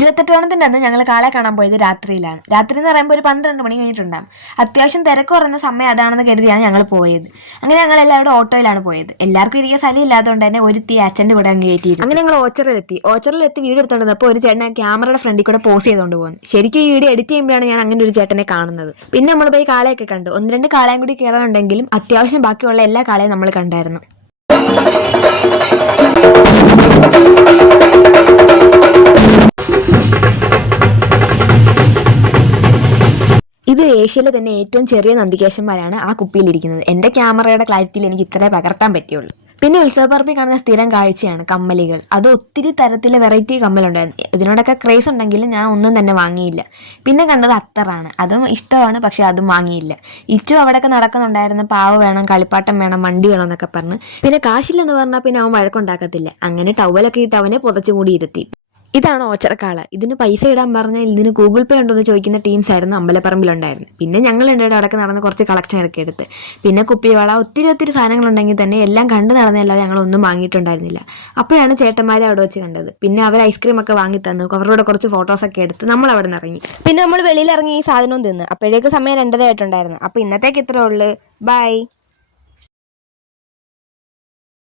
28 അന്ന് ഞങ്ങൾ കാളെ കാണാൻ പോയത് രാത്രിയിലാണ്. രാത്രി എന്ന് പറയുമ്പോൾ ഒരു 12 മണി കഴിഞ്ഞിട്ടുണ്ടാകും. അത്യാവശ്യം തിരക്ക് കുറഞ്ഞ സമയം അതാണെന്ന് കരുതിയാണ് ഞങ്ങൾ പോയത്. അങ്ങനെ ഞങ്ങൾ എല്ലാവരും ഓട്ടോയിലാണ് പോയത്. എല്ലാവർക്കും ഇരിക്കാൻ സ്ഥലം ഇല്ലാത്തതുകൊണ്ട് തന്നെ ഒരുത്തി അച്ഛൻ്റെ കൂടെ അങ്ങ് കയറ്റിയിരുന്നു. അങ്ങനെ ഞങ്ങൾ ഓച്ചറിലെത്തി വീഡിയോ എടുത്തോണ്ടിരുന്നപ്പോൾ ഒരു ചേട്ടൻ ക്യാമറയുടെ ഫ്രണ്ടിൽ കൂടെ പോസ് ചെയ്തുകൊണ്ട് പോകുന്നു. ശരിക്കും ഈ വീഡിയോ എഡിറ്റ് ചെയ്യുമ്പോഴാണ് ഞാൻ അങ്ങനെ ഒരു ചേട്ടനെ കാണുന്നത്. പിന്നെ നമ്മൾ പോയി കാളയൊക്കെ കണ്ടു. 1-2 കാളയും കൂടി കയറാനുണ്ടെങ്കിലും അത്യാവശ്യം ബാക്കിയുള്ള എല്ലാ കാളയും നമ്മൾ കണ്ടായിരുന്നു. ഇത് ഏഷ്യയിലെ തന്നെ ഏറ്റവും ചെറിയ നന്ദികേശന്മാരാണ് ആ കുപ്പിയിലിരിക്കുന്നത്. എൻ്റെ ക്യാമറയുടെ ക്ലാരിറ്റിയിൽ എനിക്ക് ഇത്രേ പകർത്താൻ പറ്റുള്ളൂ. പിന്നെ ഉത്സവപ്പറമ്പിൽ കാണുന്ന സ്ഥിരം കാഴ്ചയാണ് കമ്മലുകൾ. അത് ഒത്തിരി തരത്തിലെ വെറൈറ്റി കമ്മലുണ്ടായിരുന്നു. ഇതിനോടൊക്കെ ക്രേസ് ഉണ്ടെങ്കിലും ഞാൻ ഒന്നും തന്നെ വാങ്ങിയില്ല. പിന്നെ കണ്ടത് അത്തറാണ്. അതും ഇഷ്ടമാണ്, പക്ഷെ അതും വാങ്ങിയില്ല. ഇച്ചു അവിടെയൊക്കെ നടക്കുന്നുണ്ടായിരുന്നു, പാവ് വേണം, കളിപ്പാട്ടം വേണം, വണ്ടി വേണം എന്നൊക്കെ പറഞ്ഞ്. പിന്നെ കാശില്ലെന്ന് പറഞ്ഞാൽ പിന്നെ അവൻ വഴക്കുണ്ടാക്കത്തില്ല. അങ്ങനെ ടവലൊക്കെ ഇട്ട് അവനെ പുതച്ചുകൂടി ഇരുത്തി. ഇതാണ് ഓച്ചറക്കാള. ഇതിന് പൈസ ഇടാൻ പറഞ്ഞാൽ ഇതിന് ഗൂഗിൾ പേ ഉണ്ടോ എന്ന് ചോദിക്കുന്ന ടീംസ് ആയിരുന്നു അമ്പലപ്പറമ്പിലുണ്ടായിരുന്നു. പിന്നെ ഞങ്ങൾ എൻ്റെ അടക്കം നടന്ന് കുറച്ച് കളക്ഷൻ ഒക്കെ എടുത്ത്. പിന്നെ കുപ്പിവള ഒത്തിരി സാധനങ്ങളുണ്ടെങ്കിൽ തന്നെ എല്ലാം കണ്ടു നടന്നല്ലാതെ ഞങ്ങളൊന്നും വാങ്ങിയിട്ടുണ്ടായിരുന്നില്ല. അപ്പോഴാണ് ചേട്ടന്മാരെ അവിടെ വെച്ച് കണ്ടത്. പിന്നെ അവർ ഐസ്ക്രീം ഒക്കെ വാങ്ങി തന്നു. അവരോട് കുറച്ച് ഫോട്ടോസൊക്കെ എടുത്ത് നമ്മൾ അവിടെ നിന്ന് ഇറങ്ങി. പിന്നെ നമ്മൾ വെളിയിൽ ഇറങ്ങി ഈ സാധനവും തിന്ന്. അപ്പോഴേക്ക് സമയം 2:30 ആയിട്ടുണ്ടായിരുന്നു. അപ്പോൾ ഇന്നത്തേക്ക് ഇത്രേ ഉള്ളൂ. ബൈ.